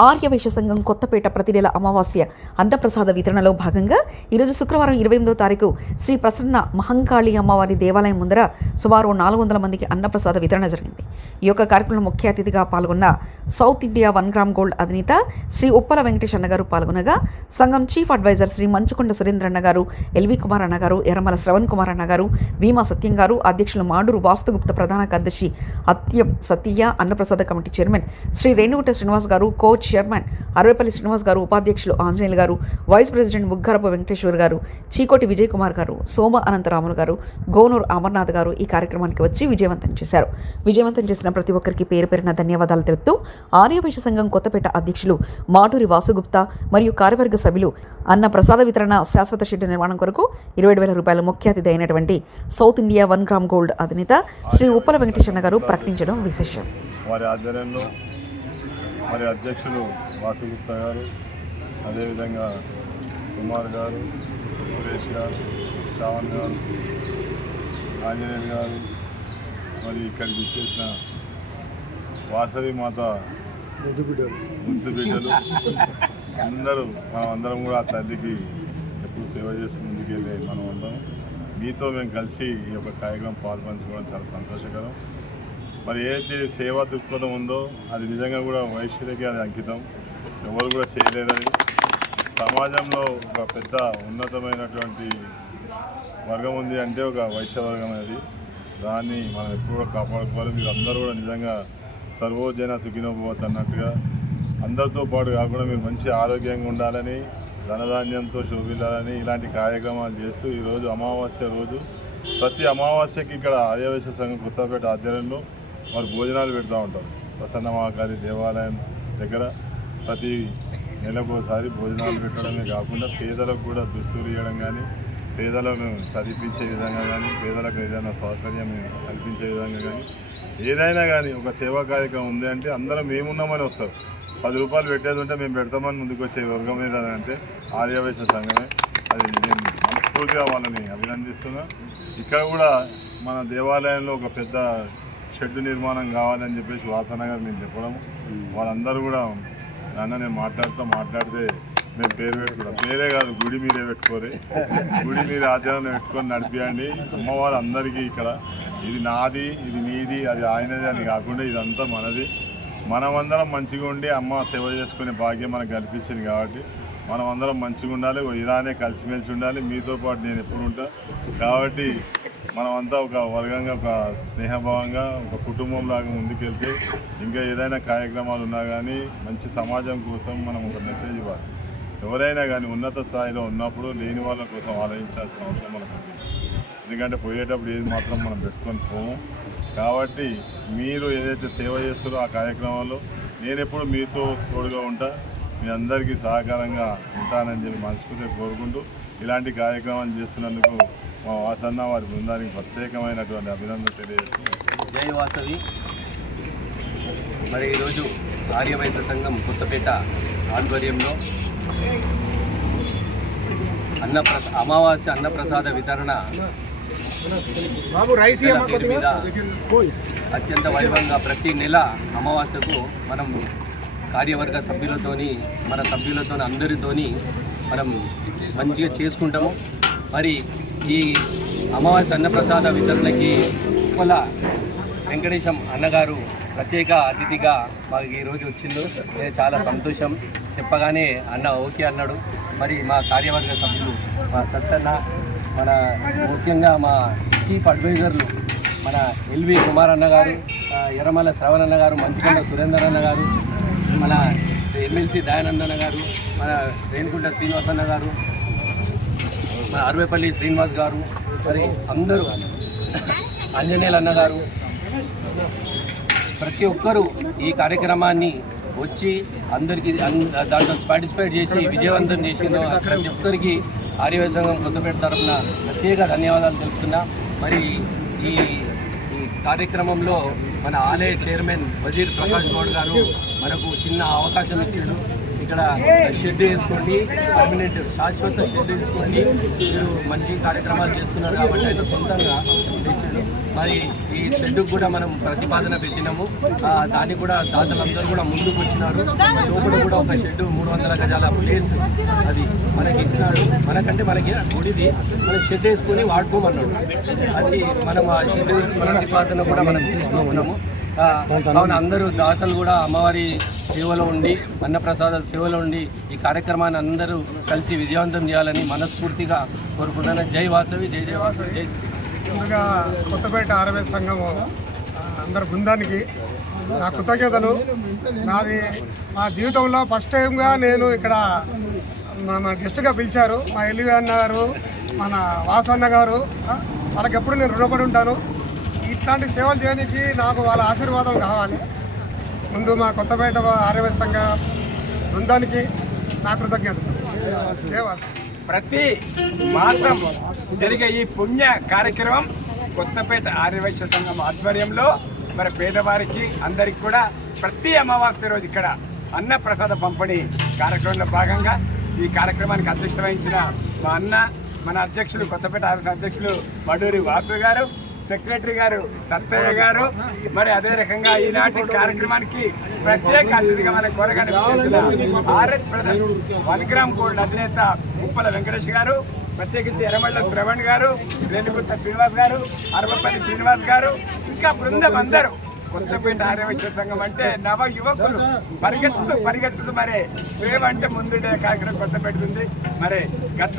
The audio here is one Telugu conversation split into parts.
ఆర్యవైశ్య సంఘం కొత్తపేట ప్రతి నెల అమావాస్య అన్నప్రసాద వితరణలో భాగంగా ఈరోజు శుక్రవారం ఇరవై ఎనిమిదో తారీఖు శ్రీ ప్రసన్న మహంకాళి అమ్మవారి దేవాలయం ముందర సుమారు నాలుగు వందల మందికి అన్నప్రసాద వితరణ జరిగింది. ఈ యొక్క కార్యక్రమంలో ముఖ్య అతిథిగా పాల్గొన్న South India one gram gold అధినేత శ్రీ ఉప్పల వెంకటేష్ అన్నగారు పాల్గొనగా సంఘం చీఫ్ అడ్వైజర్ శ్రీ మంచుకొండ సురేంద్రన్న గారు ఎల్వి కుమార్ అన్న గారు ఎర్రమల శ్రవణ్ కుమార్ అన్న గారు భీమా సత్యం గారు అధ్యక్షులు మాడూరు వాస్తుగుప్త ప్రధాన కార్యదర్శి అత్యం సతీయ అన్నప్రసాద కమిటీ చైర్మన్ శ్రీ రేణుగుట శ్రీనివాస్ గారు కోచ్ చైర్మన్ అరవేపల్లి శ్రీనివాస్ గారు ఉపాధ్యక్షులు ఆంజనేయులు గారు వైస్ ప్రెసిడెంట్ బుగ్గరపు వెంకటేశ్వర్ గారు చీకోటి విజయ్ కుమార్ గారు సోమ అనంతరాములు గారు గోనూరు అమర్నాథ్ గారు ఈ కార్యక్రమానికి వచ్చి విజయవంతం చేశారు. విజయవంతం చేసిన ప్రతి ఒక్కరికి పేరు పేరున ధన్యవాదాలు తెలుపుతూ ఆర్యవైశ్య సంఘం కొత్తపేట అధ్యక్షులు మాటూరి వాసుగుప్తా మరియు కార్యవర్గ సభ్యులు అన్న ప్రసాద వితరణ శాశ్వత షెడ్ నిర్మాణం కొరకు ఇరవై వేల రూపాయల ముఖ్య అతిథి అయినటువంటి south India one gram gold అధినేత శ్రీ ఉప్పల వెంకటేశ్వర గారు ప్రకటించడం విశేషం. వారి ఆధ్వర్యంలో మరి అధ్యక్షులు వాసుగుప్తా గారు అదేవిధంగా కుమార్ గారు సురేష్ గారు శ్రావణ్ గారు ఆంజనేయులు గారు మరి ఇక్కడికి ఇచ్చేసిన వాసవి మాత ముద్దు బిడ్డలు అందరూ మనం అందరం కూడా ఆ తల్లికి ఎప్పుడు సేవ చేసి ముందుకెళ్ళే మనం అందరం. మీతో మేము కలిసి ఈ యొక్క కార్యక్రమం పాల్పంచుకోవడం చాలా సంతోషకరం. మరి ఏదైతే సేవా దృక్పథం ఉందో అది నిజంగా కూడా వైశ్యులకి అది అంకితం. ఎవరు కూడా చేయలేదని. సమాజంలో ఒక పెద్ద ఉన్నతమైనటువంటి వర్గం ఉంది అంటే ఒక వైశ్య వర్గం అది దాన్ని మనం ఎప్పుడు కాపాడుకోవాలి. మీరు అందరూ కూడా నిజంగా సర్వోజన సుఖినోభవత్ అన్నట్టుగా అందరితో పాటు కాకుండా మీరు మంచి ఆరోగ్యంగా ఉండాలని ధనధాన్యంతో శోభిల్లాలని ఇలాంటి కార్యక్రమాలు చేస్తూ ఈరోజు అమావాస్య రోజు. ప్రతి అమావాస్యకి ఇక్కడ ఆర్యవేశ సంఘం కొత్తపేట ఆధ్వర్యంలో మరి భోజనాలు పెడతా ఉంటాం. ప్రసన్న మహాకాళి దేవాలయం దగ్గర ప్రతి నెలకోసారి భోజనాలు పెట్టడమే కాకుండా పేదలకు కూడా దుస్తులు ఇవ్వడం కానీ పేదలను చదివించే విధంగా కానీ పేదలకు ఏదైనా సౌకర్యం కల్పించే విధంగా కానీ ఏదైనా కానీ ఒక సేవా కార్యక్రమం ఉంది అంటే అందరం మేమున్నామని వస్తారు. పది రూపాయలు పెట్టేది ఉంటే మేము పెడతామని ముందుకు వచ్చే వర్గం ఏదైనా అంటే ఆర్యవేశ సంఘమే అది నేను మనస్ఫూర్తిగా వాళ్ళని అభినందిస్తున్నా. ఇక్కడ కూడా మన దేవాలయంలో ఒక పెద్ద షెడ్ నిర్మాణం కావాలని చెప్పేసి వాసన గారు నేను చెప్పడం వాళ్ళందరూ కూడా నాన్న నేను మాట్లాడుతూ మాట్లాడితే మేము పేరు పెట్టుకుంటాం. పేరే కాదు గుడి మీదే పెట్టుకోరి. గుడి మీద ఆధ్వర్యంలో పెట్టుకొని నడిపియండి. అమ్మవారు అందరికీ ఇక్కడ ఇది నాది ఇది మీది అది ఆయనది అని కాకుండా ఇదంతా మనది. మనమందరం మంచిగా ఉండి అమ్మ సేవ చేసుకునే భాగ్యం మనకు కల్పించింది కాబట్టి మనం అందరం మంచిగా ఉండాలి ఇలానే కలిసిమెలిసి ఉండాలి. మీతో పాటు నేను ఎప్పుడు ఉంటా. కాబట్టి మనమంతా ఒక వర్గంగా ఒక స్నేహభావంగా ఒక కుటుంబం లాగా ముందుకెళ్తే ఇంకా ఏదైనా కార్యక్రమాలు ఉన్నా కానీ మంచి సమాజం కోసం మనం ఒక మెసేజ్ ఇవ్వాలి. ఎవరైనా కానీ ఉన్నత స్థాయిలో ఉన్నప్పుడు లేని వాళ్ళ కోసం ఆలోచించాల్సిన అవసరం మనకు ఉంది. ఎందుకంటే పోయేటప్పుడు ఏది మాత్రం మనం పెట్టుకొని పోము. కాబట్టి మీరు ఏదైతే సేవ చేస్తారో ఆ కార్యక్రమంలో నేను ఎప్పుడు మీతో తోడుగా ఉంటా. మీ అందరికీ సహకారంగా ఉంటానని చెప్పి మనస్ఫూర్తిగా కోరుకుంటూ ఇలాంటి కార్యక్రమాలు చేస్తున్నందుకు మా వాసన్న వారి బృందానికి ప్రత్యేకమైనటువంటి అభినందన తెలియజేస్తున్నాను జై వాసవి. మరి ఈరోజు ఆర్యవైశ్య సంఘం కొత్తపేట ఆధ్వర్యంలో అన్నప్రస అమావాస్య అన్నప్రసాద వితరణ పేరు మీద అత్యంత వైభవంగా ప్రతి నెల అమావాస్యకు మనం కార్యవర్గ సభ్యులతోని మన సభ్యులతో అందరితోని మనం మంచిగా చేసుకుంటాము. మరి ఈ అమావాస్య అన్నప్రసాద వితరణకి ఉప్పల వెంకటేశం అన్నగారు ప్రత్యేక అతిథిగా మాకు ఈరోజు వచ్చిండు నేను చాలా సంతోషం. చెప్పగానే అన్న ఓకే అన్నాడు. మరి మా కార్యవర్గ సభ్యులు మా సత్తన్న మన ముఖ్యంగా మా చీఫ్ అడ్వైజర్లు మన ఎల్వి కుమార్ అన్న గారు ఎర్రమల శ్రవణ్ అన్న గారు మంచికొండ సురేందర్ అన్న గారు మన ఎమ్మెల్సీ దయానంద్ అన్న గారు మన రేణుకుంట శ్రీనివాస్ గారు అరవేపల్లి శ్రీనివాస్ గారు మరి అందరూ ఆంజనేయులు అన్న గారు ప్రతి ఒక్కరూ ఈ కార్యక్రమాన్ని వచ్చి అందరికీ దాంట్లో పార్టిసిపేట్ చేసి విజయవంతం చేసిన ప్రతి ఒక్కరికి ఆర్యవైశ్య సంఘం కొత్తపేట తరఫున ప్రత్యేక ధన్యవాదాలు తెలుపుతున్నా. మరి ఈ కార్యక్రమంలో మన ఆలయ చైర్మన్ వజీర్ ప్రకాష్ గౌడ్ గారు మనకు చిన్న అవకాశం ఇచ్చాడు ఇక్కడ షెడ్ వేసుకోండి పర్మనెంట్ శాశ్వత షెడ్ వేసుకోండి. మీరు మంచి కార్యక్రమాలు చేస్తున్నారు కాబట్టి ఆయన సొంతంగా తెచ్చాడు మరి ఈ షెడ్కు కూడా మనం ప్రతిపాదన పెట్టినాము. దాన్ని కూడా దాతలందరూ కూడా ముందుకు వచ్చినారు. లోపల కూడా ఒక షెడ్ మూడు వందల గజాల ప్లేస్ అది మనకి ఇచ్చినాడు మనకంటే మనకి గుడిది మనం షెడ్ వేసుకొని వాడుకోమన్నాడు. అది మనం ఆ షెడ్ ప్రతిపాదన కూడా మనం తీసుకున్నాము. కావున అందరూ దాతలు కూడా అమ్మవారి సేవలో ఉండి అన్నప్రసాదాల సేవలో ఉండి ఈ కార్యక్రమాన్ని అందరూ కలిసి విజయవంతం చేయాలని మనస్ఫూర్తిగా కోరుకుంటున్నాను. జై వాసవి జై జై వాసవి జై ముందుగా కొత్తపేట ఆరవే సంఘం అందరి బృందానికి నా కృతజ్ఞతలు. నాది మా జీవితంలో ఫస్ట్ టైంగా నేను ఇక్కడ మన గెస్ట్గా పిలిచారు. మా ఎల్వి అన్న గారు మన వాసన్న గారు వాళ్ళకి ఎప్పుడు నేను రుణపడి ఉంటాను. ఇట్లాంటి సేవలు చేయడానికి నాకు వాళ్ళ ఆశీర్వాదం కావాలి. ముందు మా కొత్తపేట ఆర్ఎస్ సంఘ బృందానికి నా కృతజ్ఞతలు. ప్రతి మాసం జరిగే ఈ పుణ్య కార్యక్రమం కొత్తపేట ఆర్యవైశ్య సంఘం ఆధ్వర్యంలో మరి పేదవారికి అందరికి కూడా ప్రతి అమావాస్య రోజు ఇక్కడ అన్న ప్రసాద పంపిణీ కార్యక్రమంలో భాగంగా ఈ కార్యక్రమానికి అధ్యక్షత వహించిన మా అన్న మన అధ్యక్షులు కొత్తపేట ఆర్ఎస్ అధ్యక్షులు మడూరి వాసు గారు సెక్రటరీ గారు సత్తయ్య గారు. మరి అదే రకంగా ఈనాటి కార్యక్రమానికి ప్రత్యేక అతిథిగా మన కోరగానే చేసిన R S brothers one gram gold అధినేత ఉప్పల వెంకటేష్ గారు ప్రత్యేకించి ఎర్రమల్ల శ్రవణ్ గారు రేణుగుత్త శ్రీనివాస్ గారు అరవపల్లి శ్రీనివాస్ గారు ఇంకా బృందం అందరూ. కొత్తపేట ఆర్యవైశ్య సంఘం అంటే నవ యువకులు పరిగెత్తుతూ పరిగెత్తుతూ మరి. సేవ అంటే ముందుండే కార్యక్రమం కొత్త పెడుతుంది మరి గత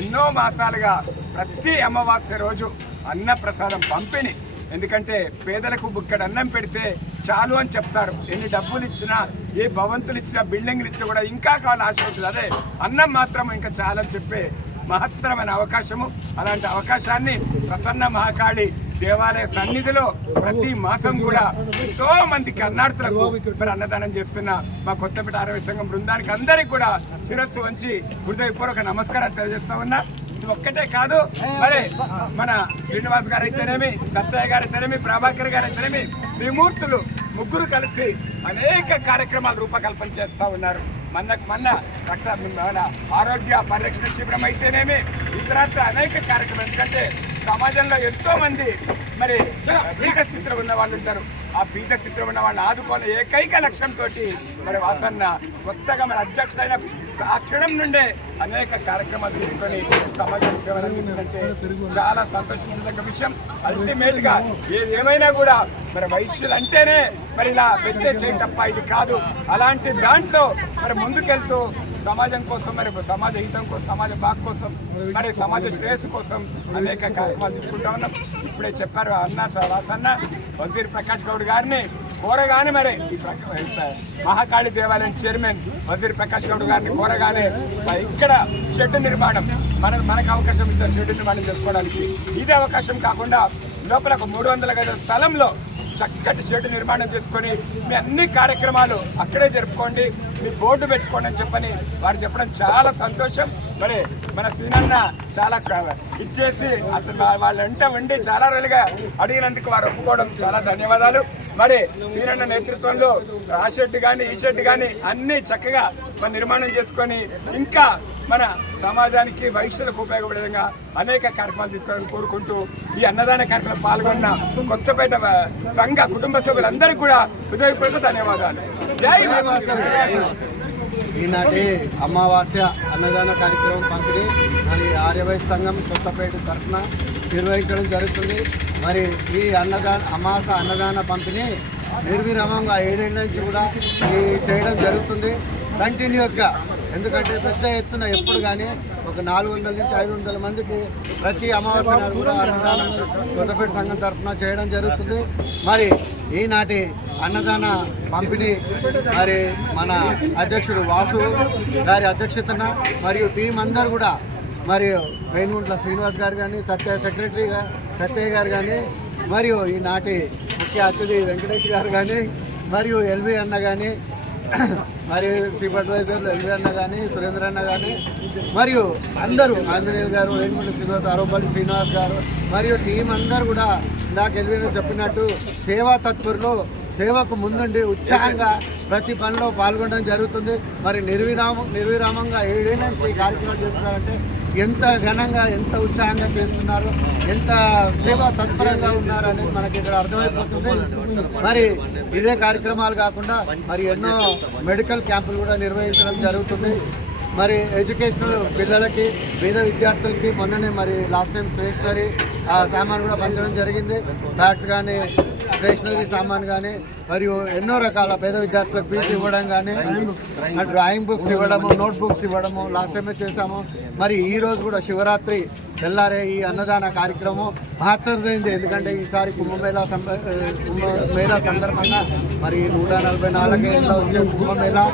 ఎన్నో మాసాలుగా ప్రతి అమావాస్య రోజు అన్న ప్రసాదం పంపిణీ. ఎందుకంటే పేదలకు బుక్కడు అన్నం పెడితే చాలు అని చెప్తారు. ఎన్ని డబ్బులు ఇచ్చినా ఏ భవంతులు ఇచ్చినా బిల్డింగ్లు ఇచ్చినా కూడా ఇంకా కావాలి ఆశ ఉంటుంది అదే అన్నం మాత్రం ఇంకా చాలని చెప్పే మహత్తరమైన అవకాశము. అలాంటి అవకాశాన్ని ప్రసన్న మహాకాళి దేవాలయ సన్నిధిలో ప్రతి మాసం కూడా ఎంతో మందికి అన్నార్థులకు మరి అన్నదానం చేస్తున్న మా కొత్తపేట ఆరోగ్య సంఘం బృందానికి అందరికీ కూడా శిరస్సు వంచి హృదయపూర్వక నమస్కారాలు తెలియజేస్తా ఉన్నా. ఒక్కటే కాదు. మరి మన శ్రీనివాస్ గారు అయితేనేమి సత్తయ్య గారు అయితేనేమి ప్రభాకర్ గారు అయితేనేమి త్రిమూర్తులు ముగ్గురు కలిసి అనేక కార్యక్రమాలు రూపకల్పన చేస్తూ ఉన్నారు. మన్నకు మన్న రక్త మన ఆరోగ్య పరిరక్షణ శిబిరం అయితేనేమి ఇతరత్ర అనేక కార్యక్రమాలు. ఎందుకంటే సమాజంలో ఎంతో మంది మరి బీద స్థితిలో ఉన్న వాళ్ళు ఉంటారు. ఆ బీద స్థితిలో ఉన్న వాళ్ళని ఆదుకోవాలి ఏకైక లక్ష్యంతో మరి వాసన్న కొత్తగా మన అధ్యక్షుడైన ఆ క్షణం నుండే అనేక కార్యక్రమాలు తీసుకొని సమాజం సేవలు అంటే చాలా సంతోషించదగ్గ విషయం. అల్టిమేట్గా ఏది ఏమైనా కూడా మరి వైశ్యులు అంటేనే మరి ఇలా పెట్టే చేయి తప్ప ఇది కాదు. అలాంటి దాంట్లో మరి ముందుకెళ్తూ సమాజం కోసం మరి సమాజ హితం కోసం సమాజ బాగు కోసం మరి సమాజ శ్రేయస్సు కోసం అనేక కార్యక్రమాలు తీసుకుంటా ఉన్నాం. ఇప్పుడే చెప్పారు అన్న వాసన్న వజీర్ ప్రకాష్ గౌడ్ గారిని కోరగానే మరి ఈ మహాకాళి దేవాలయం చైర్మన్ వజీర్ ప్రకాష్ గౌడ్ గారిని కోరగానే ఇక్కడ షెడ్ నిర్మాణం మనకు మనకు అవకాశం ఇచ్చారు షెడ్ నిర్మాణం చేసుకోవడానికి. ఇదే అవకాశం కాకుండా లోపల ఒక మూడు వందల గజల స్థలంలో చక్కటి షెడ్ నిర్మాణం చేసుకొని మీ అన్ని కార్యక్రమాలు అక్కడే జరుపుకోండి. మీ బోర్డు పెట్టుకోండి అని చెప్పని వారు చెప్పడం చాలా సంతోషం. మరి మన సీనన్న చాలా ఇచ్చేసి అతను వాళ్ళ వెంట ఉండి చాలా రోజులుగా అడిగినందుకు వారు ఒప్పుకోవడం చాలా ధన్యవాదాలు. మరి సీనన్న నేతృత్వంలో ఆ షెడ్ కానీ ఈ షెడ్ కానీ అన్ని చక్కగా మన నిర్మాణం చేసుకొని ఇంకా మన సమాజానికి భవిష్యత్తుకు ఉపయోగపడే విధంగా అనేక కార్యక్రమాలు తీసుకోవాలని కోరుకుంటూ ఈ అన్నదాన కార్యక్రమం పాల్గొన్న కొత్తపేట సంఘ కుటుంబ సభ్యులందరికీ కూడా హృదయపూర్వక ధన్యవాదాలు. జై ఈనాటి అమావాస్య అన్నదాన కార్యక్రమం పంపిణీ మరి ఆర్యవైశ్య సంఘం కొత్తపేట తరఫున నిర్వహించడం జరుగుతుంది. మరి ఈ అన్నదాన అమాస అన్నదాన పంపిణీ నిర్విరామంగా ఏడేళ్ళ నుంచి కూడా ఈ చేయడం జరుగుతుంది. కంటిన్యూస్గా ఎందుకంటే పెద్ద ఎత్తున ఎప్పుడు కానీ ఒక నాలుగు వందల నుంచి ఐదు వందల మందికి ప్రతి అమావాస్య కూడా అన్నదానం కొత్తపేట సంఘం తరఫున చేయడం జరుగుతుంది. మరి ఈనాటి అన్నదాన పంపిణీ మరి మన అధ్యక్షుడు వాసు గారి అధ్యక్షతన మరియు టీం అందరు కూడా మరియు వేణుగుంట్ల శ్రీనివాస్ గారు కానీ సత్య సెక్రటరీ సత్యయ్య గారు కానీ మరియు ఈనాటి ముఖ్య అతిథి వెంకటేష్ గారు కానీ మరియు ఎల్వి అన్న కానీ మరియు చీఫ్ అడ్వైజర్ ఎల్వి అన్న కానీ సురేంద్ర అన్న కానీ మరియు అందరూ ఆంజనేయులు గారు వేణుగుంట్ల శ్రీనివాస్ ఆరోపల్లి శ్రీనివాస్ గారు మరియు టీం అందరూ కూడా ఇందాక ఎల్వి చెప్పినట్టు సేవా తత్పరులు సేవకు ముందుండి ఉత్సాహంగా ప్రతి పనిలో పాల్గొనడం జరుగుతుంది. మరి నిర్విరామం నిర్విరామంగా ఏదైనా ఈ కార్యక్రమం చేస్తున్నారంటే ఎంత ఘనంగా ఎంత ఉత్సాహంగా చేస్తున్నారు ఎంత సేవ తత్పరంగా ఉన్నారు అనేది మనకి ఇక్కడ అర్థమైపోతుంది. మరి ఇదే కార్యక్రమాలు కాకుండా మరి ఎన్నో మెడికల్ క్యాంపులు కూడా నిర్వహించడం జరుగుతుంది. మరి ఎడ్యుకేషనల్ పిల్లలకి పేద విద్యార్థులకి మొన్ననే మరి లాస్ట్ టైం స్టేషనరీ సామాన్ కూడా పంచడం జరిగింది. బ్యాగ్స్ కానీ స్టేషనరీ సామాన్ కానీ మరియు ఎన్నో రకాల పేద విద్యార్థులకు ఫీజు ఇవ్వడం కానీ డ్రాయింగ్ బుక్స్ ఇవ్వడము నోట్ బుక్స్ ఇవ్వడము లాస్ట్ టైమే చేశాము. మరి ఈ రోజు కూడా శివరాత్రి తెల్లారే ఈ అన్నదాన కార్యక్రమం మహత్తరమైంది. ఎందుకంటే ఈసారి కుంభమేళా సంబ కుంభమేళా సందర్భంగా మరి నూట నలభై నాలుగేళ్ళలో వచ్చే కుంభమేళా.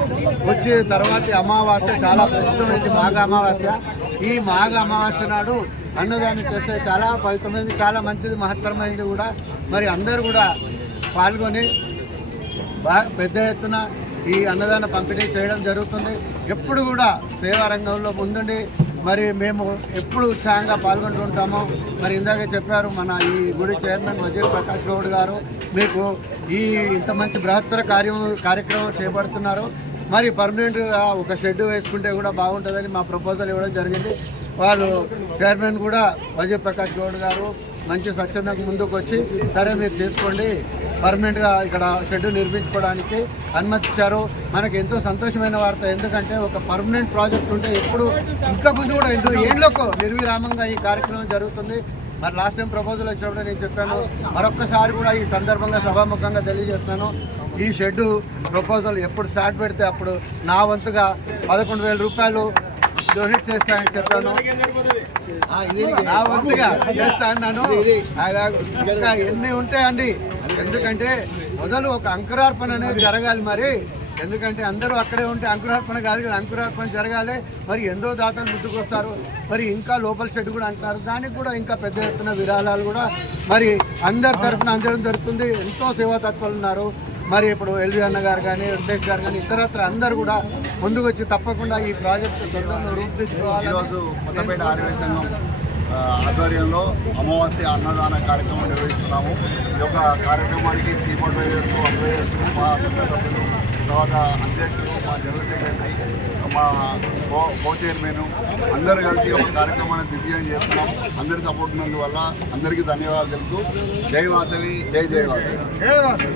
వచ్చే తర్వాత అమావాస్య చాలా ప్రసిద్ధమైంది మాఘ అమావాస్య. ఈ మాఘ అమావాస్య నాడు అన్నదానం చేస్తే చాలా పవిత్రమైనది చాలా మంచిది మహత్తరమైనది కూడా. మరి అందరూ కూడా పాల్గొని పెద్ద ఎత్తున ఈ అన్నదాన పంపిణీ చేయడం జరుగుతుంది. ఎప్పుడు కూడా సేవా రంగంలో ముందుండి మరి మేము ఎప్పుడు ఉత్సాహంగా పాల్గొంటుంటాము మరి ఇందాక చెప్పారు మన ఈ గుడి చైర్మన్ వజీర్ ప్రకాష్ గౌడ్ గారు మీకు ఈ ఇంత మంచి బృహత్తర కార్యం కార్యక్రమం చేపడుతున్నారు. మరి పర్మనెంట్గా ఒక షెడ్ వేసుకుంటే కూడా బాగుంటుందని మా ప్రపోజల్ ఇవ్వడం జరిగింది. వాళ్ళు చైర్మన్ కూడా వజీర్ ప్రకాష్ గౌడ్ గారు మంచి స్వచ్ఛందకు ముందుకు వచ్చి సరే మీరు చేసుకోండి పర్మనెంట్గా ఇక్కడ షెడ్ నిర్మించుకోవడానికి అనుమతించారు మనకు ఎంతో సంతోషమైన వార్త ఎందుకంటే ఒక పర్మనెంట్ ప్రాజెక్ట్ ఉంటే ఎప్పుడు ఇంకా ముందు కూడా ఎంతో ఏళ్ళకు నిర్విరామంగా ఈ కార్యక్రమం జరుగుతుంది. మరి లాస్ట్ టైం ప్రపోజల్ వచ్చినప్పుడు నేను చెప్పాను మరొక్కసారి కూడా ఈ సందర్భంగా సభాముఖంగా తెలియజేస్తున్నాను. ఈ షెడ్ ప్రపోజల్ ఎప్పుడు స్టార్ట్ పెడితే అప్పుడు నా వంతుగా పదకొండు వేల రూపాయలు డొనేట్ చేస్తానని చెప్పాను. నా వంతుగా చేస్తా అన్నాను. ఇంకా ఎన్ని ఉంటాయండి? ఎందుకంటే మొదలు ఒక అంకురార్పణ అనేది జరగాలి మరి. ఎందుకంటే అందరూ అక్కడే ఉంటే అంకురార్పణ కాదు కదా అంకురార్పణ జరగాలి. మరి ఎంతో దాతలు ముందుకు వస్తారు మరి ఇంకా లోపల షెడ్ కూడా అంటున్నారు. దానికి కూడా ఇంకా పెద్ద ఎత్తున విరాళాలు కూడా. మరి అందరి తరఫున అందరం జరుగుతుంది. ఎంతో సేవా తత్వాలు ఉన్నారు. మరి ఇప్పుడు ఎల్వి అన్న గారు కానీ వెంకటేష్ గారు కానీ ఇతరత్ర అందరూ కూడా ముందుకు వచ్చి తప్పకుండా ఈ ప్రాజెక్టు రూపుదిద్దుకోవాలి ఈరోజు కొత్తపేట ఆర్యవై సంఘం ఆధ్వర్యంలో అమావాస్య అన్నదాన కార్యక్రమం నిర్వహిస్తున్నాము. ఈ యొక్క కార్యక్రమానికి చీఫ్ అడ్వైజర్స్ అడ్వైజర్స్ మా సభ్యులు తర్వాత అధ్యక్షులు మా జనరల్ సెక్రటరీ మా కో కో చైర్మన్ అందరూ కలిసి ఒక కార్యక్రమాన్ని దిగ్విజయం చేస్తున్నాం. అందరి సపోర్ట్ ఉన్నందువల్ల అందరికీ ధన్యవాదాలు తెలుపుతూ జై వాసవి జై జై వాసవి. జై వాసు